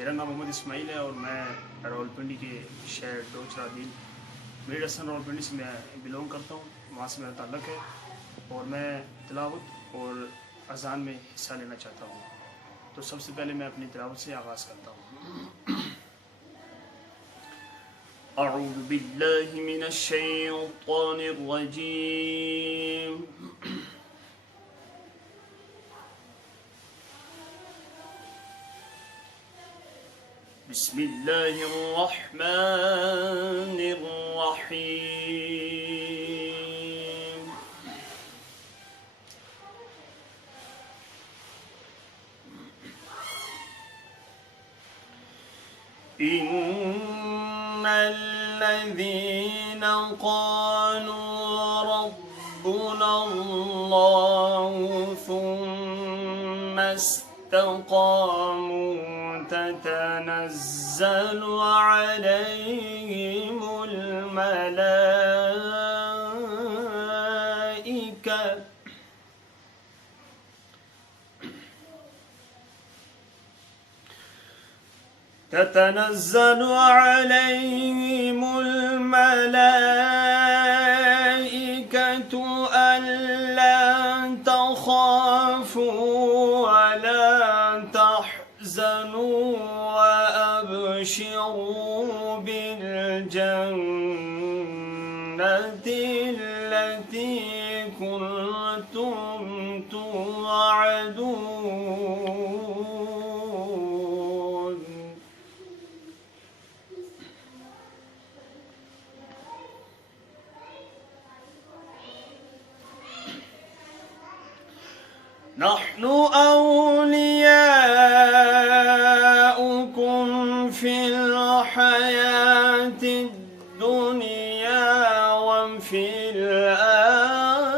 मेरा नाम मोहम्मद इस्माइल है और मैं रावलपिंडी के शहर डोचरादील मीर हसन रावलपिंडी से मैं बिलोंग करता हूँ, वहाँ से मेरा ताल्लुक़ है और मैं तिलावत और अज़ान में हिस्सा लेना चाहता हूँ। तो सबसे पहले मैं अपनी तिलावत से आगाज़ करता हूँ। अऊज़ु बिल्लाहि मिनश शैतानिर रजीम। बिस्मिल्लाहिर रहमानिर रहीम। इन्नल्लज़ीन क़ालू रब्बुनल्लाहु सुम्मा इस्तक़ामू ततनज़्ज़लु अलैहिमुल मलाइका تتنزل عليهم الملائكة ألا تخافوا ولا تحزنوا وأبشروا بالجنة التي كنتم توعدون. نحن أولياؤكم في الحياة الدنيا وفي الآخرة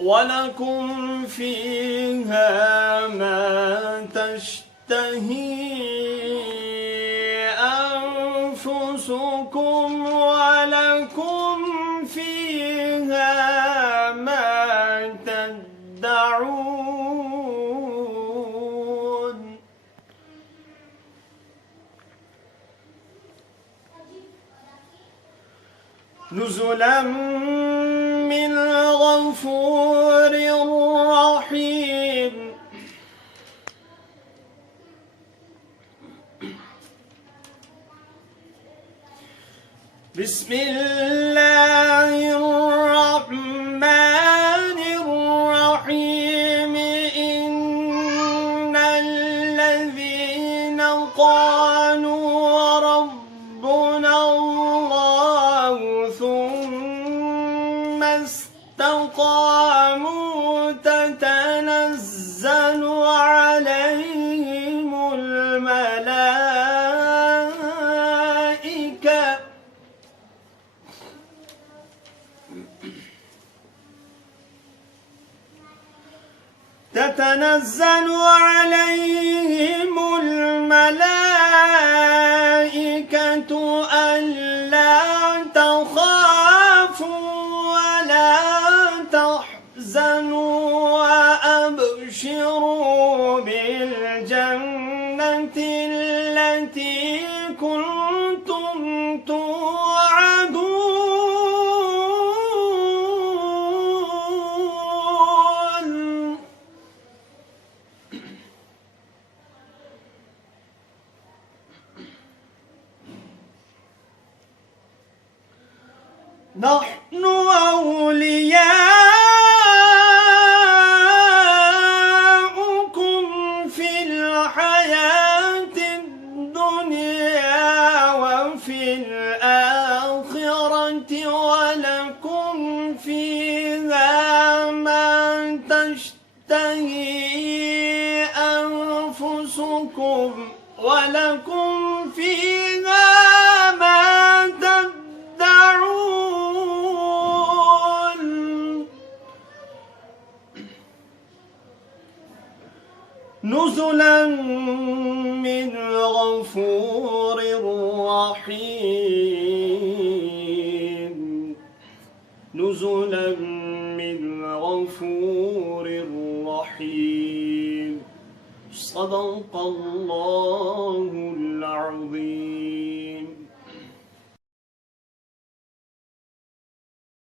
ولكم فيها ما تشتهي أنفسكم ولكم فيها ما تدعون. نزلا من غفور رحيم. بسم الله الرحمن الرحيم. إن الذين قالوا ربنا الله ثم استقاموا تتنزل عليهم الملائكة تتنزل عليهم الملائكة ألا تخافوا ولا تحزنوا وأبشروا بالجنة التي كنتم توعدون. نحن أولياؤكم في الحياة الدنيا وفي الآخرة ولكم فيها ما تشتهي أنفسكم ولكم فيها ما تدعون. نزلا من غفور رحيم. نزلا من غفور الغفور الرحيم. صدق الله